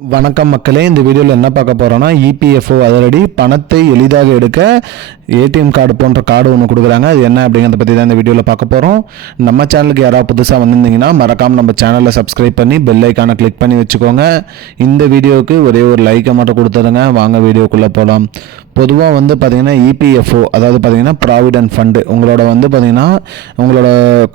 வணக்கம் மக்களே, இந்த வீடியோவில் என்ன பார்க்க போகிறோன்னா இபிஎஃப்ஓ அதிரடி பணத்தை எளிதாக எடுக்க ஏடிஎம் கார்டு போன்ற கார்டு ஒன்று கொடுக்குறாங்க. அது என்ன அப்படிங்கிறத பற்றி தான் இந்த வீடியோவில் பார்க்க போகிறோம். நம்ம சேனலுக்கு யாராவது புதுசாக வந்திருந்தீங்கன்னா மறக்காமல் நம்ம சேனலில் சப்ஸ்கிரைப் பண்ணி பெல் ஐக்கானை கிளிக் பண்ணி வச்சுக்கோங்க. இந்த வீடியோவுக்கு ஒரே ஒரு லைக்கை மட்டும் கொடுத்துருங்க. வாங்க வீடியோக்குள்ளே போகலாம். பொதுவாக பார்த்திங்கன்னா இபிஎஃப்ஓ அதாவது பார்த்திங்கன்னா ப்ராவிடென்ட் ஃபண்டு உங்களோட பார்த்திங்கன்னா உங்களோட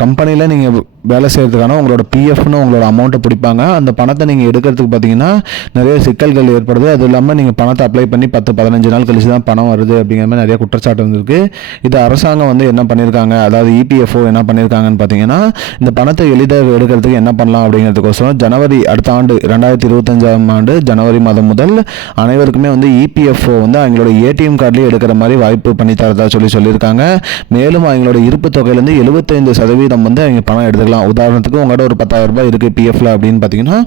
கம்பெனியில் நீங்கள் வேலை செய்கிறதுக்கான உங்களோட பிஎஃப்னு உங்களோட அமௌண்ட்டை பிடிப்பாங்க. அந்த பணத்தை நீங்கள் எடுக்கிறதுக்கு பார்த்திங்கன்னா நிறைய சிக்கல்கள் ஏற்படுது. அது இல்லாமல் நீங்கள் பணத்தை அப்ளை பண்ணி 10-15 நாள் கழிச்சு தான் பணம் வருது அப்படிங்கிற மாதிரி நிறைய குற்றச்சாட்டு வந்திருக்கு. இது அரசாங்கம் என்ன பண்ணியிருக்காங்க, அதாவது இபிஎஃப்ஓ என்ன பண்ணியிருக்காங்கன்னு பார்த்தீங்கன்னா, இந்த பணத்தை எளிதாக எடுக்கிறதுக்கு என்ன பண்ணலாம் அப்படிங்கிறதுக்கோசரம் ஜனவரி அடுத்த ஆண்டு 2025ஆம் ஆண்டு ஜனவரி மாதம் முதல் அனைவருக்குமே இபிஎஃப்ஓ அவங்களோட ஏடிஎம் கார்டுலேயே எடுக்கிற மாதிரி வாய்ப்பு பண்ணி தரதா சொல்லியிருக்காங்க. மேலும் அவங்களோட இருப்பு தொகையிலேருந்து 75% அவங்க பணம் எடுத்துக்கலாம். உதாரணத்துக்கு உங்களோட ஒரு 10,000 ரூபாய் இருக்குது பிஎஃப்ல அப்படின்னு பார்த்தீங்கன்னா,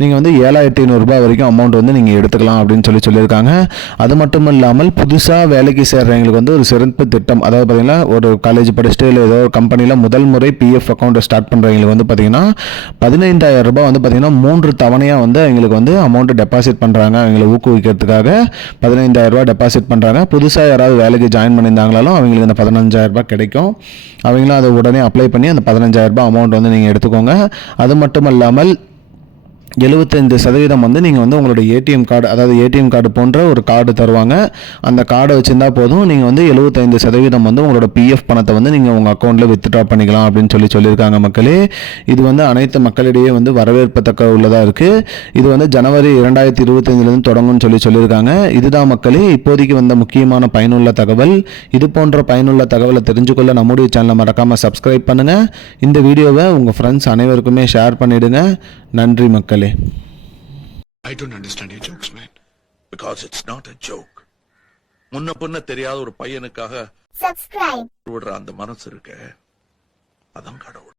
நீங்கள் 7,500 ரூபாய் வரைக்கும் அமௌண்ட் நீங்கள் எடுத்துக்கலாம் அப்படின்னு சொல்லியிருக்காங்க. அது மட்டும் இல்லாமல் புதுசாக வேலைக்கு சேர்றவங்களுக்கு ஒரு சிறப்பு திட்டம், அதாவது பார்த்தீங்கன்னா ஒரு காலேஜ் படிச்சுட்டு இல்லை ஏதோ ஒரு கம்பெனியில் முதல் முறை பிஎஃப் அக்கௌண்ட்டை ஸ்டார்ட் பண்ணுறவங்களுக்கு பார்த்தீங்கன்னா 15,000 ரூபாய் பார்த்தீங்கன்னா 3 தவணையாக அவங்களுக்கு அமௌண்ட்டு டெபாசிட் பண்ணுறாங்க. அவங்களை ஊக்குவிக்கிறதுக்காக 15,000 ரூபாய் டெபாசிட் பண்ணுறாங்க. புதுசாக யாராவது வேலைக்கு ஜாயின் பண்ணியிருந்தாங்களாலும் அவங்களுக்கு அந்த 15,000 ரூபாய் கிடைக்கும். அவங்களும் அதை உடனே அப்ளை பண்ணி அந்த 15,000 ரூபாய் அமௌண்ட் நீங்கள் எடுத்துக்கோங்க. அது மட்டும் இல்லாமல் 75% நீங்கள் உங்களோட ஏடிஎம் கார்டு, அதாவது ஏடிஎம் கார்டு போன்ற ஒரு கார்டு தருவாங்க. அந்த கார்டை வச்சுருந்தா போதும், நீங்கள் 75% உங்களோட பிஎஃப் பணத்தை நீங்கள் உங்கள் அக்கௌண்ட்டில் வித்ட்ரா பண்ணிக்கலாம் அப்படின்னு சொல்லியிருக்காங்க. மக்களே, இது அனைத்து மக்களிடையே வரவேற்பத்தக்க உள்ளதாக இருக்குது. இது ஜனவரி 2025 தொடங்கும்னு சொல்லியிருக்காங்க. இதுதான் மக்களே இப்போதைக்கு முக்கியமான பயனுள்ள தகவல். இது போன்ற பயனுள்ள தகவலை தெரிஞ்சுக்கொள்ள நம்முடைய சேனலை மறக்காமல் சப்ஸ்கிரைப் பண்ணுங்கள். இந்த வீடியோவை உங்கள் ஃப்ரெண்ட்ஸ் அனைவருக்குமே ஷேர் பண்ணிவிடுங்க. நன்றி மக்களே. I don't understand your jokes, man. Because it's not a joke. முன்ன பின்ன தெரியாத ஒரு பையனுக்காக விடுற அந்த மனசு இருக்க, அதான் கடவுள்.